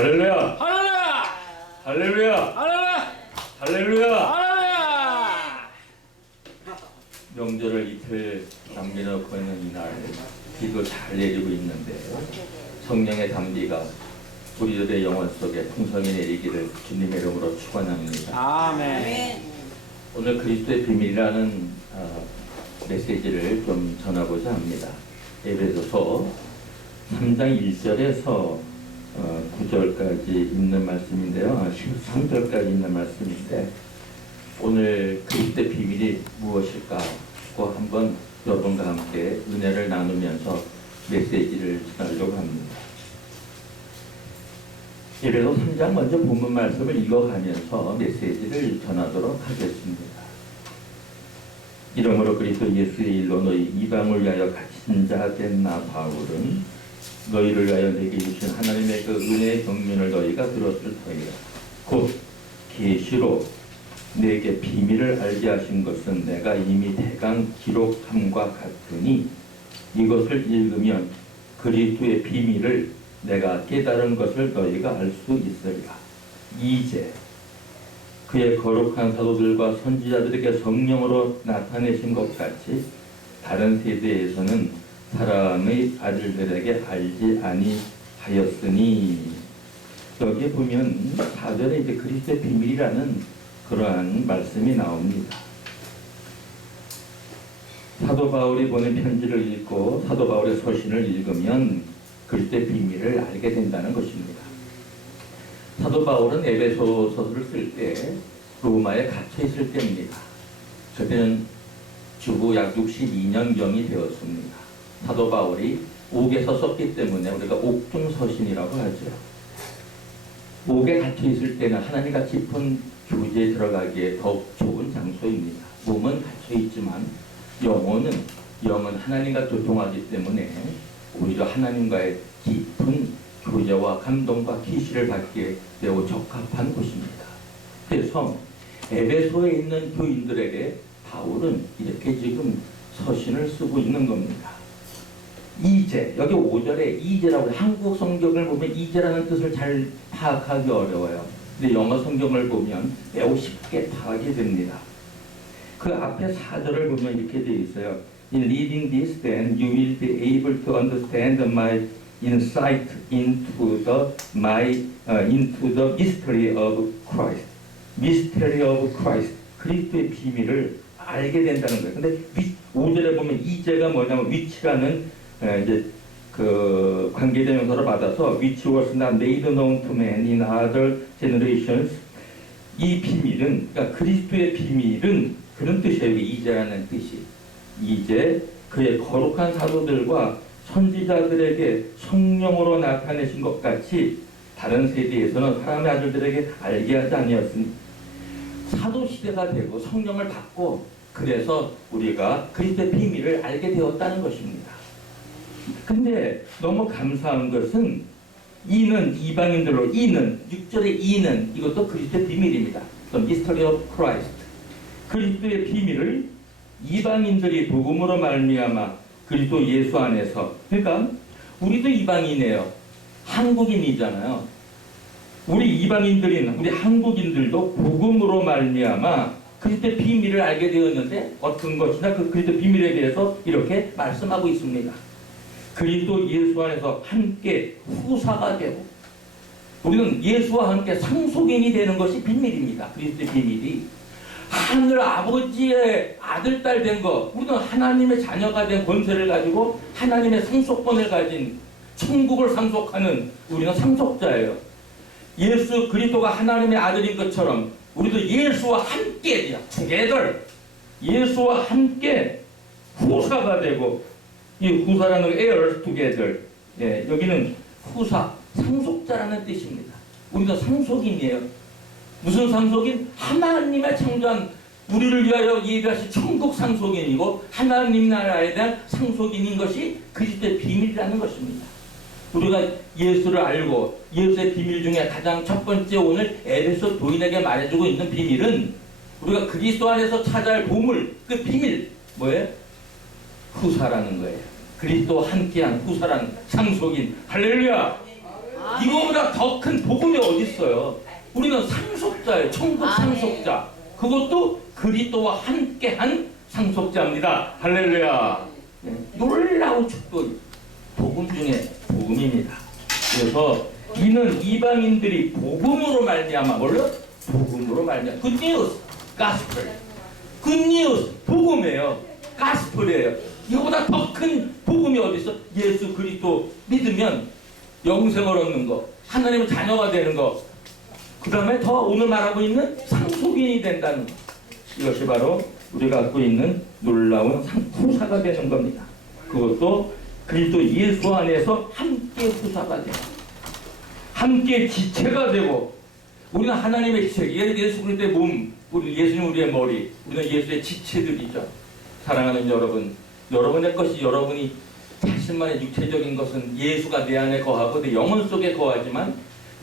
할렐루야! 할렐루야! 할렐루야! 할렐루야! 할렐루야! 할렐루야! 명절을 이틀 남겨놓고 있는 이날 비도 잘 내리고 있는데 성령의 담비가 우리들의 영혼 속에 풍성히 내리기를 주님의 이름으로 축원합니다. 아멘. 오늘 그리스도의 비밀이라는 메시지를 좀 전하고자 합니다. 에베소서 3장 1절에서 9절까지 있는 말씀인데요. 13절까지 있는 말씀인데 오늘 그리스도의 비밀이 무엇일까 하고 한번 여러분과 함께 은혜를 나누면서 메시지를 전하려고 합니다. 에베소 3장 먼저 본문 말씀을 읽어가면서 메시지를 전하도록 하겠습니다. 이러므로 그리스도 예수의 일로 너희 이방을 위하여 갇힌 자 된 나 바울은 너희를 위하여 내게 주신 하나님의 그 은혜의 경륜을 너희가 들었을 터이라. 곧 계시로 내게 비밀을 알게 하신 것은 내가 이미 대강 기록함과 같으니 이것을 읽으면 그리스도의 비밀을 내가 깨달은 것을 너희가 알 수 있으리라. 이제 그의 거룩한 사도들과 선지자들에게 성령으로 나타내신 것 같이 다른 세대에서는 사람의 아들들에게 알지 아니하였으니, 여기 보면 4절에 이제 그리스도의 비밀이라는 그러한 말씀이 나옵니다. 사도 바울이 보낸 편지를 읽고 사도 바울의 서신을 읽으면 그리스도의 비밀을 알게 된다는 것입니다. 사도 바울은 에베소서를 쓸 때 로마에 갇혀 있을 때입니다. 그때는 주후 약 62년경이 되었습니다. 사도 바울이 옥에서 썼기 때문에 우리가 옥중서신이라고 하죠. 옥에 갇혀 있을 때는 하나님과 깊은 교제에 들어가기에 더욱 좋은 장소입니다. 몸은 갇혀 있지만 영은 하나님과 교통하기 때문에 오히려 하나님과의 깊은 교제와 감동과 계시를 받기에 매우 적합한 곳입니다. 그래서 에베소에 있는 교인들에게 바울은 이렇게 지금 서신을 쓰고 있는 겁니다. 이제, 여기 5절에 이제라고, 한국 성경을 보면 이제라는 뜻을 잘 파악하기 어려워요. 근데 영어 성경을 보면 매우 쉽게 파악이 됩니다. 그 앞에 4절을 보면 이렇게 되어 있어요. In reading this, then you will be able to understand my insight into the mystery of Christ. mystery of Christ. 그리스도의 비밀을 알게 된다는 거예요. 근데 5절에 보면 이제가 뭐냐면 which라는 이제 그 관계대명사를 받아서 which was not made known to man in other generations. 이 비밀은, 그러니까 그리스도의 비밀은 그런 뜻이에요. 이제라는 뜻이. 이제 그의 거룩한 사도들과 선지자들에게 성령으로 나타내신 것 같이 다른 세대에서는 사람의 아들들에게 알게 하지 아니었으니, 사도 시대가 되고 성령을 받고 그래서 우리가 그리스도의 비밀을 알게 되었다는 것입니다. 근데 너무 감사한 것은 이는 이방인들로, 이는 6절의 이는 이것도 그리스도의 비밀입니다. The mystery of Christ. 그리스도의 비밀을 이방인들이 복음으로 말미암아 그리스도 예수 안에서, 그러니까 우리도 이방인이에요. 한국인이잖아요. 우리 이방인들인 우리 한국인들도 복음으로 말미암아 그리스도의 비밀을 알게 되었는데 어떤 것이나 그 그리스도의 비밀에 대해서 이렇게 말씀하고 있습니다. 그리스도 예수 안에서 함께 후사가 되고, 우리는 예수와 함께 상속인이 되는 것이 비밀입니다. 그리스도의 비밀이 하늘 아버지의 아들, 딸 된 거, 우리는 하나님의 자녀가 된 권세를 가지고 하나님의 상속권을 가진 천국을 상속하는 우리는 상속자예요. 예수 그리스도가 하나님의 아들인 것처럼 우리도 예수와 함께, together, 예수와 함께 후사가 되고, 이 후사라는 heirs together, 예, 여기는 후사, 상속자라는 뜻입니다. 우리도 상속인이에요. 무슨 상속인? 하나님의 창조한 우리를 위하여 예비하신 천국 상속인이고 하나님 나라에 대한 상속인인 것이 그리스도의 비밀이라는 것입니다. 우리가 예수를 알고 예수의 비밀 중에 가장 첫 번째 오늘 에베소 교인에게 말해주고 있는 비밀은 우리가 그리스도 안에서 찾아야 할 보물, 그 비밀 뭐예요? 후사라는 거예요. 그리스도와 함께한 후사라는 상속인. 할렐루야! 이거보다 더 큰 복음이 어디 있어요? 우리는 상속자예요. 천국 상속자. 그것도 그리스도와 함께한 상속자입니다. 할렐루야. 네, 놀라운 축복, 복음 중에 복음입니다. 그래서 이는 이방인들이 복음으로 말미암아 뭘로? 복음으로 말미암아. 굿뉴스, 가스펠. 굿뉴스, 복음이에요. 가스펠이에요. 이거보다 더 큰 복음이 어디 있어? 예수 그리스도 믿으면 영생을 얻는 거, 하나님의 자녀가 되는 거, 그 다음에 더 오늘 말하고 있는 상속인이 된다는 것. 이것이 바로 우리가 갖고 있는 놀라운 후사가 되는 겁니다. 그것도 그리스도 예수 안에서 함께 후사가 되고 함께 지체가 되고, 우리는 하나님의 지체, 예수 그리스도의 몸, 우리 예수님 우리의 머리, 우리는 예수의 지체들이죠. 사랑하는 여러분, 여러분의 것이 여러분이 자신만의 육체적인 것은 예수가 내 안에 거하고 내 영혼 속에 거하지만,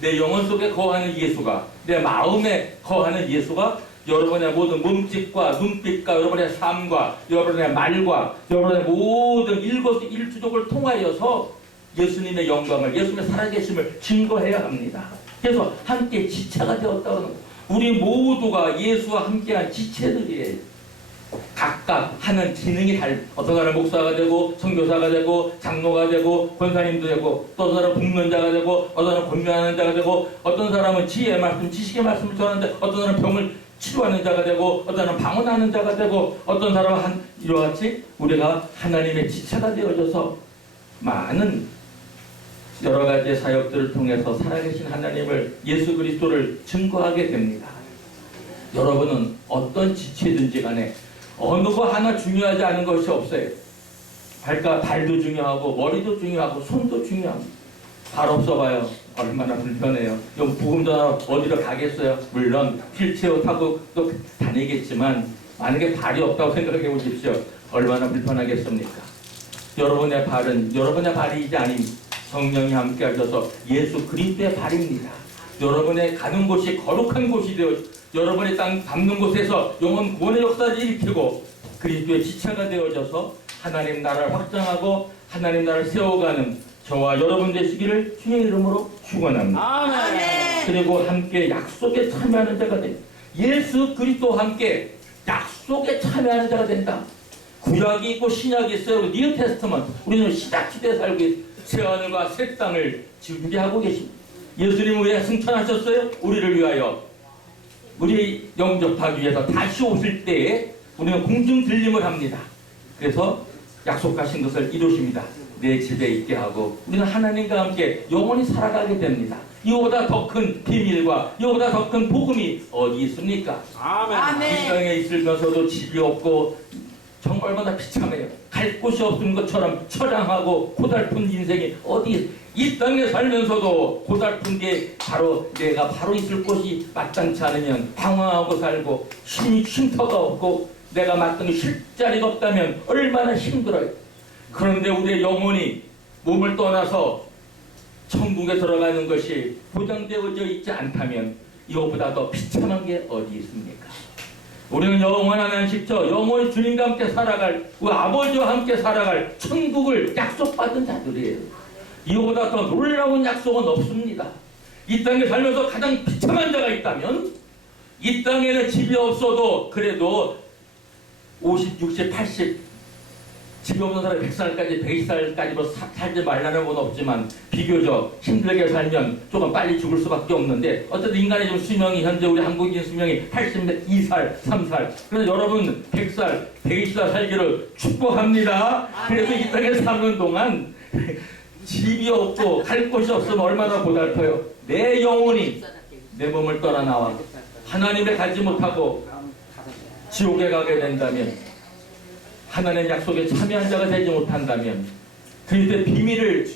내 영혼 속에 거하는 예수가, 내 마음에 거하는 예수가 여러분의 모든 몸짓과 눈빛과 여러분의 삶과 여러분의 말과 여러분의 모든 일거수일투족을 통하여서 예수님의 영광을, 예수님의 살아계심을 증거해야 합니다. 그래서 함께 지체가 되었다는 거예요. 우리 모두가 예수와 함께한 지체들이에요. 각각 하는 기능이 어떤 사람은 목사가 되고 선교사가 되고 장로가 되고 권사님도 되고, 또 어떤 사람은 복면자가 되고, 어떤 사람은 권면하는 자가 되고, 어떤 사람은 지혜의 말씀, 지식의 말씀을 전하는데, 어떤 사람은 병을 치료하는 자가 되고, 어떤 사람은 방언하는 자가 되고, 어떤 사람은 이와 같이 우리가 하나님의 지체가 되어져서 많은 여러 가지 사역들을 통해서 살아계신 하나님을, 예수 그리스도를 증거하게 됩니다. 여러분은 어떤 지체든지 간에 어느 거 하나 중요하지 않은 것이 없어요. 발도 중요하고 머리도 중요하고 손도 중요합니다. 발 없어봐요. 얼마나 불편해요. 부금 전화 어디로 가겠어요? 물론 휠체어 타고 또 다니겠지만, 만약에 발이 없다고 생각해 보십시오. 얼마나 불편하겠습니까? 여러분의 발은 여러분의 발이지 아닌 성령이 함께 하셔서 예수 그리스도의 발입니다. 여러분의 가는 곳이 거룩한 곳이 되어, 여러분의 땅 밟는 곳에서 영원 구원의 역사를 일으키고 그리스도의 지체가 되어져서 하나님 나라를 확장하고 하나님 나라를 세워가는 저와 여러분 되시기를 주의 이름으로 축원합니다. 아멘. 그리고 함께 약속에 참여하는 자가 됩니다. 예수 그리스도와 함께 약속에 참여하는 자가 된다. 구약이 있고 신약이 있어요. 뉴 테스트먼트. 우리는 시작 시대에 살고 있어요. 새 하늘과 새 땅을 준비하고 계십니다. 예수님은 왜 승천하셨어요? 우리를 위하여. 우리 영접하기 위해서 다시 오실 때에 우리는 공중 들림을 합니다. 그래서 약속하신 것을 이루십니다. 내 집에 있게 하고 우리는 하나님과 함께 영원히 살아가게 됩니다. 이보다 더 큰 비밀과 이보다 더 큰 복음이 어디 있습니까? 아멘. 이 땅에 있으면서도 집이 없고 정말 얼마나 비참해요. 갈 곳이 없는 것처럼 처량하고 고달픈 인생이 어디, 이 땅에 살면서도 고달픈 게 바로 내가 바로 있을 곳이 마땅치 않으면 방황하고 살고 쉼터가 없고 내가 마땅히 쉴 자리가 없다면 얼마나 힘들어요. 그런데 우리의 영혼이 몸을 떠나서 천국에 들어가는 것이 보장되어져 있지 않다면 이것보다 더 비참한 게 어디 있습니까? 우리는 영원한 안식처, 영원히 주님과 함께 살아갈, 우리 아버지와 함께 살아갈 천국을 약속받은 자들이에요. 이거보다 더 놀라운 약속은 없습니다. 이 땅에 살면서 가장 비참한 자가 있다면, 이 땅에는 집이 없어도 그래도 50, 60, 80 집이 없는 사람이 100살까지 120살까지 뭐 살지 말라는 건 없지만 비교적 힘들게 살면 조금 빨리 죽을 수밖에 없는데, 어쨌든 인간의 좀 수명이 현재 우리 한국인 수명이 82살, 3살. 그래서 여러분 100살, 120살 살기를 축복합니다. 그래서 이 땅에 사는 동안 집이 없고 갈 곳이 없으면 얼마나 고달퍼요. 내 영혼이 내 몸을 떠나 나와 하나님에 가지 못하고 지옥에 가게 된다면, 하나님의 약속에 참여한 자가 되지 못한다면, 그리스도의 비밀을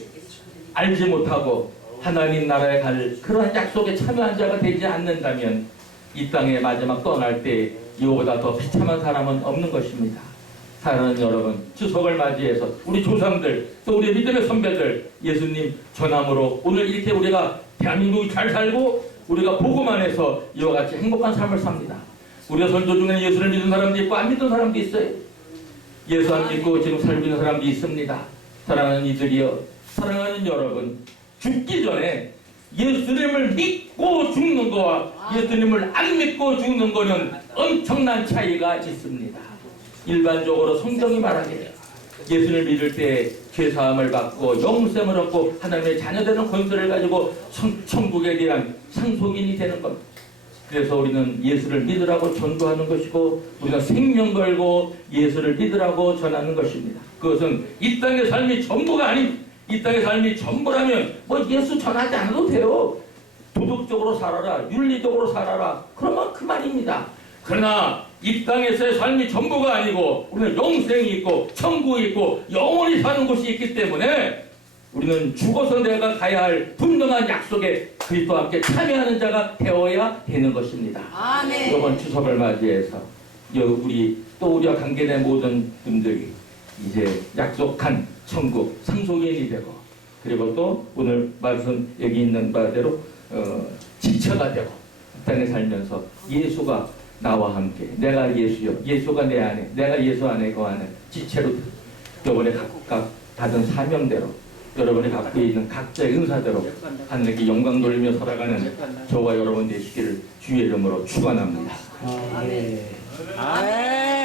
알지 못하고 하나님 나라에 갈 그러한 약속에 참여한 자가 되지 않는다면 이 땅에 마지막 떠날 때 이보다 더 비참한 사람은 없는 것입니다. 사랑하는 여러분, 추석을 맞이해서 우리 조상들 또 우리 믿음의 선배들 예수님 전함으로 오늘 이렇게 우리가 대한민국이 잘 살고 우리가 복음 안에서 이와 같이 행복한 삶을 삽니다. 우리가 선조 중에는 예수를 믿는 사람도 있고 안 믿는 사람도 있어요. 예수 안 믿고 지금 살고 있는 사람도 있습니다. 사랑하는 이들이여, 사랑하는 여러분, 죽기 전에 예수님을 믿고 죽는 거와 예수님을 안 믿고 죽는 거는 엄청난 차이가 있습니다. 일반적으로 성경이 말하기를 예수를 믿을 때 죄사함을 받고 영생을 얻고 하나님의 자녀되는 권세를 가지고 천국에 대한 상속인이 되는 것. 그래서 우리는 예수를 믿으라고 전도하는 것이고 우리가 생명 걸고 예수를 믿으라고 전하는 것입니다. 그것은 이 땅의 삶이 전부가 아닌 이 땅의 삶이 전부라면 뭐 예수 전하지 않아도 돼요. 도덕적으로 살아라, 윤리적으로 살아라, 그러면 그만입니다. 그러나 이 땅에서의 삶이 전부가 아니고 우리는 영생이 있고 천국이 있고 영원히 사는 곳이 있기 때문에 우리는 죽어서 내가 가야 할 분명한 약속에 그리스도와 함께 참여하는 자가 되어야 되는 것입니다. 아멘. 이번 추석을 맞이해서 우리와 관계된 모든 분들이 이제 약속한 천국 상속인이 되고 그리고 또 오늘 말씀 여기 있는 바대로 지체가 되고 이 땅에 살면서 예수가 나와 함께 내가 예수요 예수가 내 안에 내가 예수 안에 거하는 지체로 여러분의 각각 받은 사명대로 여러분이 갖고 있는 각자의 은사대로 하늘께 영광 돌리며 살아가는 저와 여러분 되시기를 주의 이름으로 축원합니다. 아멘.